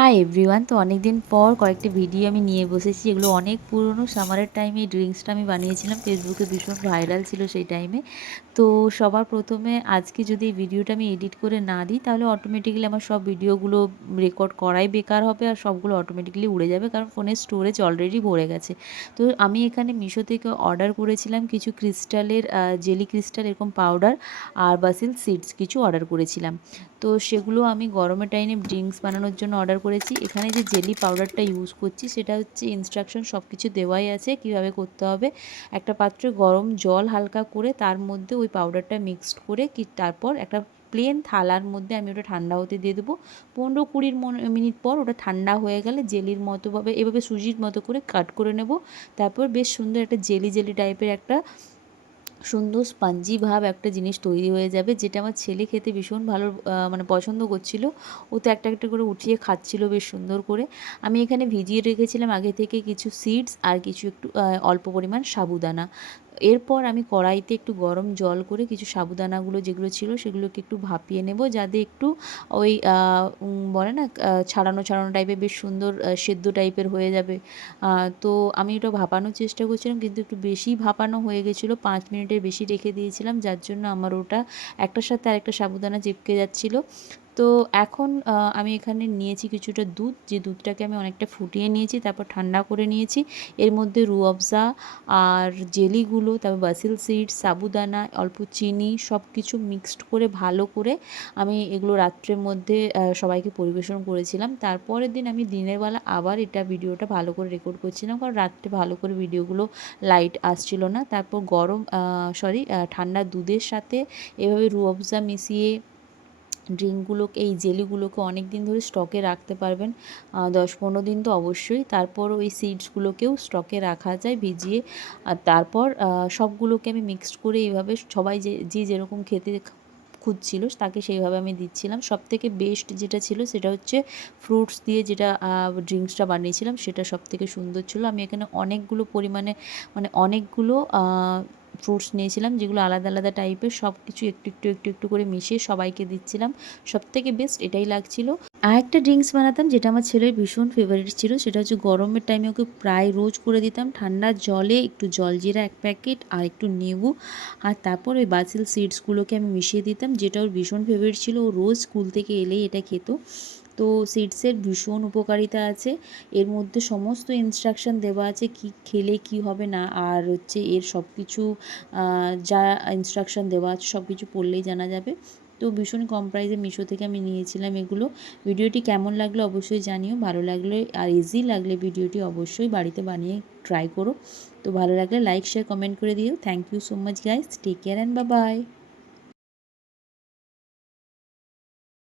Hi everyone. তো অনেক দিন পর কয়েকটা ভিডিও আমি নিয়ে বসেছি। এগুলো অনেক পুরনো। সামারের টাইমে এই ড্রিঙ্কসটা আমি বানিয়েছিলাম। ফেসবুকে ভীষণ ভাইরাল ছিল সেই টাইমে। তো সবার প্রথমে আজকে যদি এই ভিডিওটা আমি এডিট করে না দিই, তাহলে অটোমেটিক্যালি আমার সব ভিডিওগুলো রেকর্ড করাই বেকার হবে, আর সবগুলো অটোমেটিক্যালি উড়ে যাবে, কারণ ফোনের স্টোরেজ অলরেডি ভরে গেছে। তো আমি এখানে মিশো থেকে অর্ডার করেছিলাম কিছু ক্রিস্টালের জেলি ক্রিস্টাল এরকম পাউডার, আর বাসিল সিডস কিছু অর্ডার করেছিলাম। তো সেগুলো আমি গরমের টাইমে ড্রিঙ্কস বানানোর জন্য অর্ডার করেছি। এখানে যে জেলি পাউডারটা ইউজ করছি সেটা হচ্ছে ইনস্ট্রাকশন সব কিছু দেওয়াই আছে কিভাবে করতে হবে। একটা পাত্রে গরম জল হালকা করে তার মধ্যে ওই পাউডারটা মিক্সড করে তারপর একটা প্লেন থালার মধ্যে আমি ওটা ঠান্ডা হতে দিয়ে দেবো। 15-20 মিনিট পর ওটা ঠান্ডা হয়ে গেলে জেলির মতোভাবে এভাবে সুজির মতো করে কাট করে নেব। তারপর বেশ সুন্দর একটা জেলি জেলি টাইপের একটা সুন্দর স্পঞ্জি ভাব একটা জিনিস তৈরি হয়ে যাবে, যেটা আমার ছেলে খেতে ভীষণ ভালো মানে পছন্দ করছিল। ও তো একটা একটা করে উঠিয়ে খাচ্ছিল বেশ সুন্দর করে। আমি এখানে ভিজিয়ে রেখেছিলাম আগে থেকে কিছু সিডস আর কিছু একটু অল্প পরিমাণ সাবুদানা। এরপর আমি কড়াইতে একটু গরম জল করে কিছু সাবুদানাগুলো যেগুলো ছিল সেগুলোকে একটু ভাপিয়ে নেব, যাতে একটু ওই বলে না ছাড়ানো ছাড়ানো টাইপের বেশ সুন্দর সেদ্ধ টাইপের হয়ে যাবে। তো আমি ওটা ভাপানোর চেষ্টা করছিলাম, কিন্তু একটু বেশি ভাপানো হয়ে গেছিলো, 5 মিনিটের বেশি রেখে দিয়েছিলাম, যার জন্য আমার ওটা একটার সাথে আরেকটা সাবুদানা চিপকে যাচ্ছিলো। তো এখন আমি এখানে নিয়েছি কিছুটা দুধ, যে দুধটাকে আমি অনেকটা ফুটিয়ে নিয়েছি, তারপর ঠান্ডা করে নিয়েছি। এর মধ্যে রুয়াবজা আর জেলিগুলো, তারপর বাসিল সিডস, সাবুদানা, অল্প চিনি সব কিছু মিক্সড করে ভালো করে আমি এগুলো রাত্রের মধ্যে সবাইকে পরিবেশন করেছিলাম। তারপরের দিন আমি দিনের বেলা আবার ভিডিওটা ভালো করে রেকর্ড করছিলাম, কারণ রাত্রে ভালো করে ভিডিওগুলো লাইট আসছিল না। তারপর ঠান্ডা দুধের সাথে এভাবে রুয়াবজা মিশিয়ে ড্রিঙ্কগুলোকে, এই জেলিগুলোকে অনেক দিন ধরে স্টকে রাখতে পারবেন, 10-15 দিন তো অবশ্যই। তারপর ওই সিডসগুলোকেও স্টকে রাখা যায় ভিজিয়ে। আর তারপর সবগুলোকে আমি মিক্সড করে এইভাবে সবাই যে যেরকম খেতে খুঁজছিল তাকে সেইভাবে আমি দিচ্ছিলাম। সবথেকে বেস্ট যেটা ছিল সেটা হচ্ছে ফ্রুটস দিয়ে যেটা ড্রিঙ্কসটা বানিয়েছিলাম, সেটা সবথেকে সুন্দর ছিল। আমি এখানে অনেকগুলো পরিমাণে, মানে অনেকগুলো ফ্রুটস নিয়েছিলাম, যেগুলো আলাদা আলাদা টাইপের, সব কিছু একটু একটু একটু একটু করে মিশিয়ে সবাইকে দিচ্ছিলাম। সবথেকে বেস্ট এটাই লাগছিল। আর একটা ড্রিঙ্কস বানাতাম যেটা আমার ছেলের ভীষণ ফেভারিট ছিল, সেটা হচ্ছে গরমের টাইমে ওকে প্রায় রোজ করে দিতাম ঠান্ডা জলে একটু জলজিরা 1 প্যাকেট আর একটু লেবু, আর তারপর ওই বাসিল সিডসগুলোকে আমি মিশিয়ে দিতাম, যেটা ওর ভীষণ ফেভারিট ছিল। ও রোজ স্কুল থেকে এলেই এটা খেত। তো সিডসের ভীষণ উপকারিতা আছে, এর মধ্যে সমস্ত ইনস্ট্রাকশন দেওয়া আছে কি খেলে কি হবে না, আর হচ্ছে এর সব কিছু যা ইনস্ট্রাকশন দেওয়া আছে সব কিছু পড়লেই জানা যাবে। তো ভীষণ কম প্রাইসে মিশো থেকে আমি নিয়েছিলাম এগুলো। ভিডিওটি কেমন লাগলো অবশ্যই জানিও। ভালো লাগলে আর ইজি লাগলে ভিডিওটি অবশ্যই বাড়িতে বানিয়ে ট্রাই করো। তো ভালো লাগলে লাইক শেয়ার কমেন্ট করে দিও। Thank you so much guys, take care and bye by.